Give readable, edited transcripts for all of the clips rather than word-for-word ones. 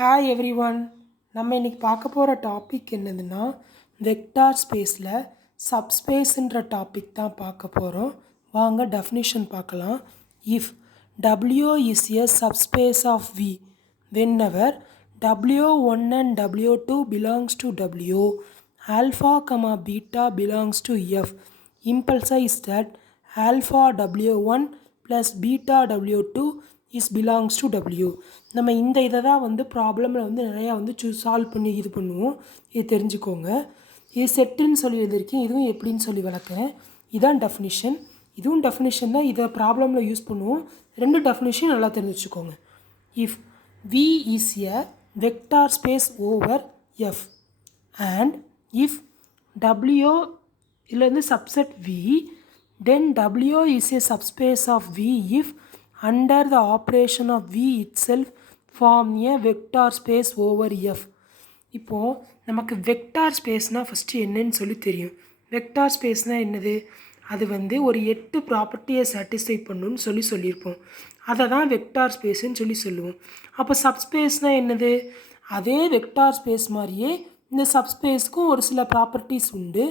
Hi every one. நம்ம இன்றைக்கி பார்க்க போகிற டாபிக் என்னதுன்னா வெக்டார் ஸ்பேஸில் சப்ஸ்பேஸுன்ற டாபிக் தான் பார்க்க போகிறோம். வாங்க டெஃபினிஷன் பார்க்கலாம். If W is a subspace of V whenever W1 and W2 belongs to W, alpha comma beta belongs to F, implies that alpha W1 plus beta W2 is belongs to W. நம்ம இந்த இதை தான் ப்ராப்ளமில் நிறையா solve பண்ணி இது பண்ணுவோம். இது தெரிஞ்சுக்கோங்க. இது செட்டுன்னு சொல்லி எழுதியிருக்கேன். இதுவும் எப்படின்னு சொல்லி வளர்க்குறேன். இதுதான் டெஃபினிஷன். இதுவும் டெஃபினிஷன் தான். இதை ப்ராப்ளமில் யூஸ் பண்ணுவோம். ரெண்டு டெஃபினிஷன் நல்லா தெரிஞ்சு வச்சுக்கோங்க. If V is a vector space over F and if W இதுலேருந்து subset V then W is a subspace of V if under the operation of V itself form a vector space over F. இப்போது நமக்கு vector ஸ்பேஸ்னால் first என்னன்னு சொல்லி தெரியும். Vector ஸ்பேஸ்னால் என்னது? அது ஒரு 8 ப்ராப்பர்ட்டியை சாட்டிஸ்ஃபை பண்ணணும்னு சொல்லியிருப்போம். அதை தான் வெக்டார் ஸ்பேஸுன்னு சொல்லுவோம். அப்போ சப்ஸ்பேஸ்னால் என்னது? அதே வெக்டார் ஸ்பேஸ் மாதிரியே இந்த சப்ஸ்பேஸ்க்கும் ஒரு சில ப்ராப்பர்ட்டிஸ் உண்டு.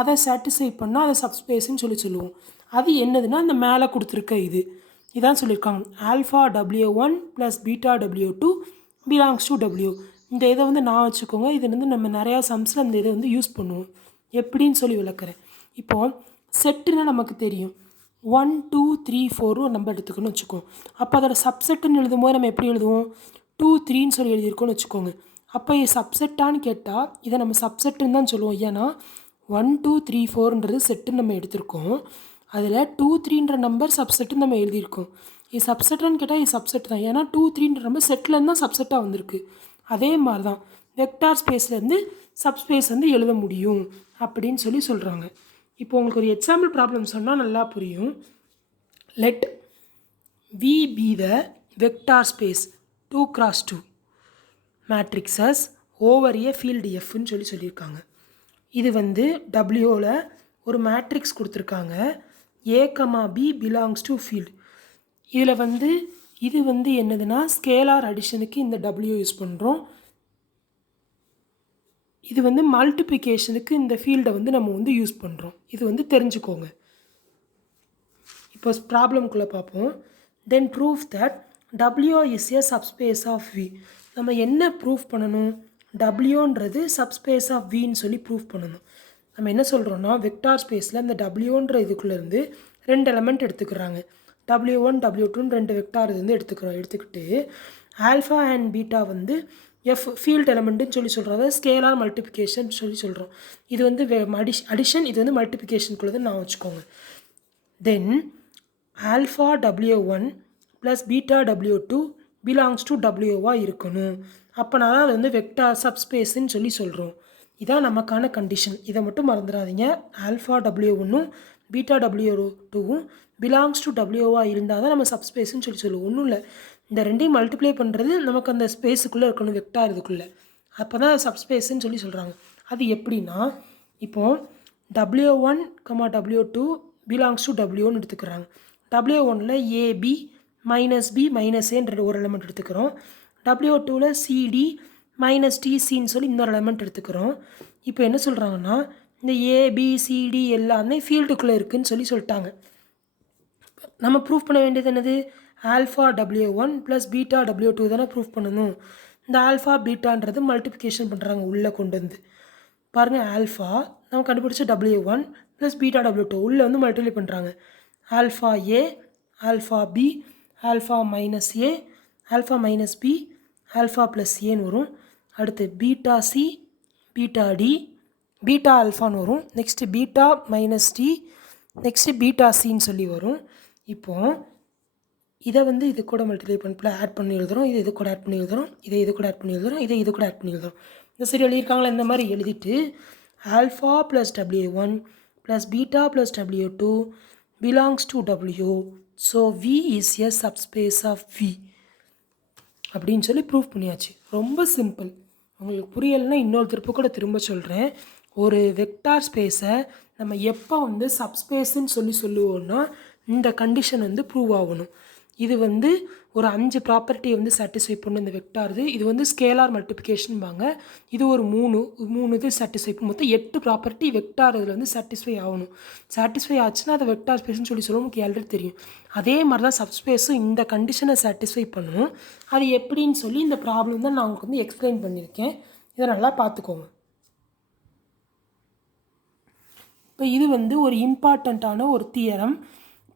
அதை சாட்டிஸ்ஃபை பண்ணால் அதை சப்ஸ்பேஸ்ன்னு சொல்லுவோம். அது என்னதுன்னா இந்த மேலே கொடுத்துருக்க இதான் சொல்லியிருக்காங்க. Alpha W1 plus beta W2 belongs to W. இந்த இதை நான் வச்சுக்கோங்க. இது நம்ம நிறையா சம்ஸில் அந்த இதை யூஸ் பண்ணுவோம். எப்படின்னு சொல்லி விளக்குறேன். இப்போது செட்டுன்னா நமக்கு தெரியும். 1 2 3 4 நம்ம எடுத்துக்கணும்னு வச்சுக்கோம். அப்போ அதோட சப்செட்டுன்னு எழுதும்போது நம்ம எப்படி எழுதுவோம்? 2 3ன்னு சொல்லி எழுதியிருக்கோன்னு வச்சுக்கோங்க. அப்போ இது சப்செட்டான்னு கேட்டால் இதை நம்ம சப்செட்டுன்னு தான் சொல்லுவோம். ஏன்னா 1 2 3 4ன்றது செட்டுன்னு நம்ம எடுத்திருக்கோம். அதில் 2 3ன்ற நம்பர் சப்செட்டுன்னு நம்ம எழுதியிருக்கோம். இது சப்செட்டான்னு கேட்டால் இது சப்செட் தான். ஏன்னா 2 3ன்ற நம்பர் செட்லேருந்து தான் சப்செட்டாக வந்திருக்கு. அதே மாதிரி தான் வெக்டார் ஸ்பேஸ்லேருந்து சப்ஸ்பேஸ் எழுத முடியும் அப்படின்னு சொல்கிறாங்க. இப்போ உங்களுக்கு ஒரு எக்ஸாம்பிள் ப்ராப்ளம் சொன்னால் நல்லா புரியும். Let V be the vector space 2x2 matrices over a field Fன்னு சொல்லியிருக்காங்க. இது Wவில் ஒரு மேட்ரிக்ஸ் கொடுத்துருக்காங்க. A, B belongs to field. இதில் இது என்னதுன்னா ஸ்கேலார் அடிஷனுக்கு இந்த W யூஸ் பண்ணுறோம். இது மல்டிப்ளிகேஷனுக்கு இந்த ஃபீல்டை நம்ம யூஸ் பண்ணுறோம். இது தெரிஞ்சுக்கோங்க. இப்போ ப்ராப்ளம்குள்ளே பார்ப்போம். Then proof that W is a subspace of V. நம்ம என்ன ப்ரூஃப் பண்ணணும்? Wன்றது சப்ஸ்பேஸ் ஆஃப் Vன்னு ப்ரூஃப் பண்ணணும். நம்ம என்ன சொல்கிறோன்னா வெக்டார் ஸ்பேஸில் இந்த Wன்ற இதுக்குள்ளேருந்து 2 எலமெண்ட் எடுத்துக்கிறாங்க. W1 W2ன்னு 2 வெக்டார் எடுத்துக்கிட்டு alpha and beta F field எலமெண்ட்டுன்னு சொல்கிறோம். அதாவது ஸ்கேலார் மல்டிப்ளிகேஷன் சொல்கிறோம். இது அடிஷன், இது மல்டிப்ளிகேஷனுக்குள்ளது நான் வச்சுக்கோங்க. Then alpha W1 plus beta W2 belongs to Wவாக இருக்கணும். அப்போனா தான் அது வெக்டார் சப்ஸ்பேஸுன்னு சொல்கிறோம். இதான் நமக்கான கண்டிஷன். இதை மட்டும் மறந்துடாதீங்க. ஆல்ஃபா W1ம் பீட்டா W2வும் பிலாங்ஸ் டு Wவாக இருந்தால் தான் நம்ம சப்ஸ்பேஸ்ன்னு சொல்லுவோம். ஒன்றும் இல்லை, இந்த ரெண்டையும் மல்டிப்ளை பண்ணுறது நமக்கு அந்த ஸ்பேஸுக்குள்ளே இருக்கணும், வெக்டார் இதுக்குள்ளே. அப்போ தான் சப்ஸ்பேஸ்ன்னு சொல்கிறாங்க. அது எப்படின்னா இப்போது W1, W2 பிலாங்ஸ் டு Wன்னு எடுத்துக்கிறாங்க. W1ல் AB மைனஸ் B மைனஸ் ஏன்ற ஒரு எலமெண்ட் எடுத்துக்கிறோம். W2ல் CD மைனஸ் TCன்னு இன்னொரு எலமெண்ட் எடுத்துக்கிறோம். இப்போ என்ன சொல்கிறாங்கன்னா இந்த ABCD எல்லாமே ஃபீல்டுக்குள்ளே இருக்குதுன்னு சொல்லிட்டாங்க. நம்ம ப்ரூஃப் பண்ண வேண்டியது என்னது? Alpha W1 plus beta W2 தானே ப்ரூஃப் பண்ணணும். இந்த ஆல்ஃபா பீட்டான்றது மல்டிப்ளிகேஷன் பண்ணுறாங்க உள்ளே கொண்டு பாருங்கள். ஆல்ஃபா நம்ம கண்டுபிடிச்ச W1 ப்ளஸ் பீட்டா W2 உள்ளே மல்டிப்ளை பண்ணுறாங்க. Alpha A, alpha B, alpha minus A, alpha minus B, alpha plus ஏன்னு வரும். அடுத்து beta C, beta D, beta ஆல்ஃபான்னு வரும். Next beta minus T, next beta சின்னு வரும். இப்போது இதை இது கூட மல்டிப்ளை ஆட் பண்ணி எழுதுகிறோம். இது கூட ஆட் பண்ணி எழுதுகிறோம். இது கூட ஆட் பண்ணி எழுதுகிறோம். இது கூட ஆட் பண்ணி எழுதுகிறோம். இந்த சரி எழுதியிருக்காங்களா? இந்த மாதிரி எழுதிட்டு alpha plus W1 plus beta plus W2 belongs to W. So V is a subspace of V அப்படின்னு ப்ரூஃப் பண்ணியாச்சு. ரொம்ப சிம்பிள். உங்களுக்கு புரியலைன்னா இன்னொரு திரும்ப சொல்கிறேன். ஒரு வெக்டார் ஸ்பேஸை நம்ம எப்போ சப்ஸ்பேஸுன்னு சொல்லுவோன்னா இந்த கண்டிஷன் ப்ரூவ் ஆகணும். இது வந்து ஒரு 5 ப்ராப்பர்ட்டியை வந்து சாட்டிஸ்ஃபை பண்ணும் இந்த வெக்டார் இது வந்து ஸ்கேலார் மல்டிப்ளிகேஷன்பாங்க. இது ஒரு 3 இது சாட்டிஸ்ஃபை பண்ணும். மொத்தம் 8 ப்ராப்பர்ட்டி வெக்டார் இதில் வந்து சாட்டிஸ்ஃபை ஆகணும். சாட்டிஸ்ஃபை ஆச்சுன்னா அதை வெக்டார் ஸ்பேஸ்னு சொல்லுவோம். நமக்கு ஆல்ரெடி தெரியும். அதே மாதிரி தான் சப்ஸ்பேஸும் இந்த கண்டிஷனை சாட்டிஸ்ஃபை பண்ணணும். அது எப்படின்னு சொல்லி இந்த ப்ராப்ளம் தான் நான் உங்களுக்கு வந்து எக்ஸ்பிளைன் பண்ணியிருக்கேன். இதை நல்லா பார்த்துக்கோங்க. இப்போ இது வந்து ஒரு இம்பார்ட்டண்ட்டான ஒரு theorem.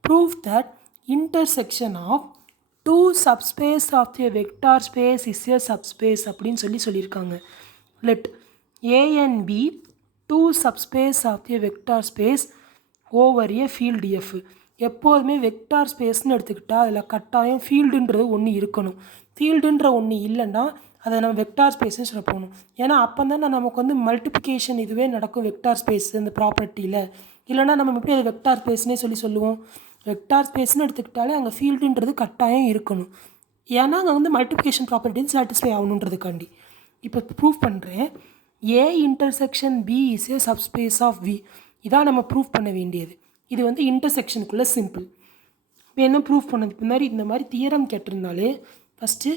Prove that intersection of two subspace of a vector space is a subspace அப்படின்னு சொல்லியிருக்காங்க. let A and B two subspace of a vector space over a field F. எப்போதுமே வெக்டார் ஸ்பேஸ்னு எடுத்துக்கிட்டால் அதில் கட்டாயம் ஃபீல்டுன்றது ஒன்று இருக்கணும். ஃபீல்டுன்ற ஒன்று இல்லைன்னா அதை நம்ம வெக்டார் ஸ்பேஸ்ன்னு சொல்ல போகணும். ஏன்னா அப்போ தான் நமக்கு வந்து மல்டிப்ளிகேஷன் இதுவே நடக்கும் வெக்டார் ஸ்பேஸ் இந்த ப்ராப்பர்ட்டியில். இல்லைனா நம்ம எப்படி அதை வெக்டார் ஸ்பேஸ்னே சொல்லுவோம். வெக்டார் ஸ்பேஸ்னு எடுத்துக்கிட்டாலே அங்கே ஃபீல்டுன்றது கட்டாயம் இருக்கணும். ஏன்னா அங்கே வந்து மல்டிப்ளிகேஷன் ப்ராப்பர்ட்டி சாட்டிஸ்ஃபை ஆகணுன்றதுக்காண்டி. இப்போ ப்ரூவ் பண்ணுறேன். A intersection B is a subspace of V. இதான் நம்ம ப்ரூவ் பண்ண வேண்டியது. இது வந்து இன்டர்செக்ஷனுக்குள்ளே சிம்பிள். இப்போ என்ன ப்ரூவ் பண்ணது? இந்த மாதிரி தியரம் கேட்டிருந்தாலே ஃபஸ்ட்டு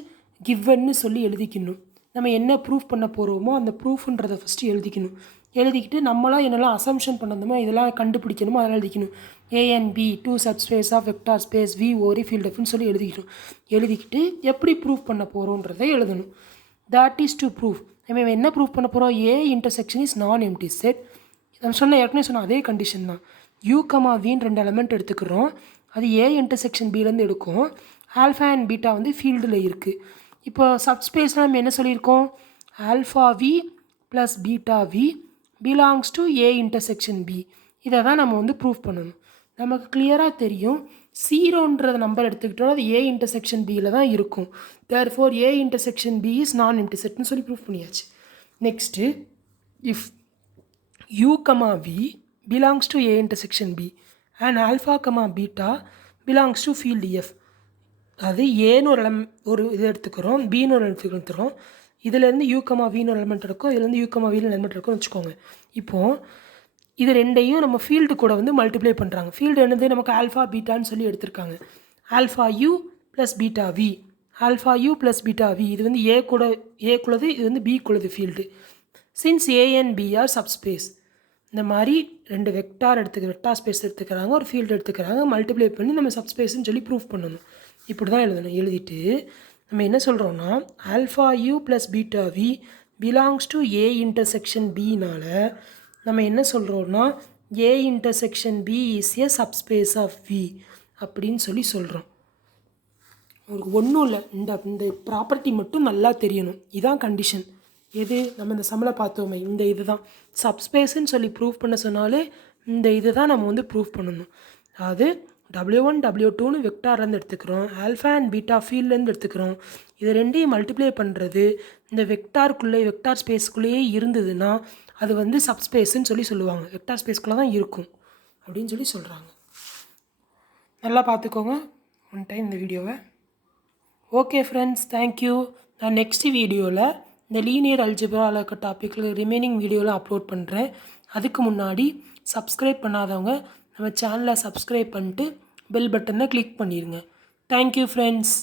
கிவன்னு சொல்லி எழுதிக்கணும். நம்ம என்ன ப்ரூஃப் பண்ண போகிறோமோ அந்த ப்ரூஃப்ன்றதை ஃபஸ்ட்டு எழுதிக்கணும். எழுதிக்கிட்டு நம்மளாம் என்னெல்லாம் அசம்ஷன் பண்ணணுமோ இதெல்லாம் கண்டுபிடிக்கணுமோ அதெல்லாம் எழுதிக்கணும். A and B two subspace of vector space V over field எஃப்னு சொல்லி எழுதிக்கணும். எழுதிக்கிட்டு எப்படி ப்ரூஃப் பண்ண போகிறோன்றதை எழுதணும். That is to proof. நம்ம என்ன ப்ரூஃப் பண்ண போகிறோம்? A intersection is non empty set. நம்ம ஏற்கனவே சொன்ன அதே கண்டிஷன் தான். U, Vன்னு 2 எலமெண்ட் எடுத்துக்கிறோம். அது A இன்டர்செக்ஷன் Bலேருந்து எடுக்கும். ஆல்ஃபா அண்ட் பீட்டா வந்து ஃபீல்டில் இருக்குது. இப்போ சப்ஸ்பேஸில் நம்ம என்ன சொல்லியிருக்கோம்? Alpha V plus beta V belongs to A intersection B. இதை தான் நம்ம வந்து ப்ரூஃப் பண்ணணும். நமக்கு கிளியராக தெரியும் 0ன்ற நம்பர் எடுத்துக்கிட்டோம் அது A இன்டர்செக்ஷன் Bயில் தான் இருக்கும். Therefore A intersection B is non empty செட்னு சொல்லி ப்ரூஃப் பண்ணியாச்சு. Next if U, V belongs to A intersection B and alpha beta belongs to field F. அது ஏன்னு ஒரு இது எடுத்துக்கிறோம், பின்னு ஒரு எடுத்துக்கிறோம். இதுலேருந்து U, Vன்னு ஒரு எலிமெண்ட் இருக்கும், இதுலேருந்து U, Vன்னு எலிமெண்ட் இருக்கும்னு வச்சுக்கோங்க. இப்போது இது ரெண்டையும் நம்ம ஃபீல்டு கூட வந்து மல்டிப்ளை பண்ணுறாங்க. ஃபீல்டு என்னது? நமக்கு ஆல்ஃபா பீட்டான்னு சொல்லி எடுத்திருக்காங்க. Alpha U plus beta V, alpha U plus beta V. இது வந்து ஏக்குள்ளது, இது வந்து பிக்குள்ளது field. Since A and B are subspace. இந்த மாதிரி 2 வெக்டார் ஸ்பேஸ் எடுத்துக்கிறாங்க, ஒரு ஃபீல்டு எடுத்துக்கிறாங்க, மல்டிப்ளை பண்ணி நம்ம சப்ஸ்பேஸ்ன்னு சொல்லி ப்ரூஃப் பண்ணணும். இப்படி தான் எழுதணும். எழுதிட்டு நம்ம என்ன சொல்கிறோன்னா alpha U plus beta V belongs to A intersection Bனால் நம்ம என்ன சொல்கிறோன்னா A intersection B is a subspace of V அப்படின்னு சொல்கிறோம். உங்களுக்கு ஒன்றும் இல்லை, இந்த ப்ராப்பர்ட்டி மட்டும் நல்லா தெரியணும். இதுதான் கண்டிஷன். எது? நம்ம இந்த சம்மில் பார்த்தோமே இந்த இது தான் சப்ஸ்பேஸ்ன்னு சொல்லி ப்ரூஃப் பண்ண சொன்னாலே இந்த இது தான் நம்ம வந்து ப்ரூஃப் பண்ணணும். அதாவது W1 W2ன்னு வெக்டார்லேருந்து எடுத்துக்கிறோம், ஆல்ஃபா அண்ட் பீட்டா ஃபீல்ட்லேருந்து எடுத்துக்கிறோம். இது ரெண்டையும் மல்டிப்ளை பண்ணுறது இந்த வெக்டார் ஸ்பேஸ்க்குள்ளேயே இருந்ததுன்னா அது வந்து சப்ஸ்பேஸ்ன்னு சொல்லுவாங்க. வெக்டார் ஸ்பேஸ்க்குள்ளே தான் இருக்கும் அப்படின்னு சொல்கிறாங்க. நல்லா பார்த்துக்கோங்க ஒன் டைம் இந்த வீடியோவை. Okay friends, thank you. நான் நெக்ஸ்ட் வீடியோவில் இந்த லீனியர் அல்ஜிப்ராவில் இருக்க டாப்பிக்கில் ரிமைனிங் வீடியோவில் அப்லோட் பண்ணுறேன். அதுக்கு முன்னாடி சப்ஸ்கிரைப் பண்ணாதவங்க நம்ம சேனலை சப்ஸ்கிரைப் பண்ணிட்டு பெல் பட்டனை கிளிக் பண்ணிடுங்க. Thank you friends.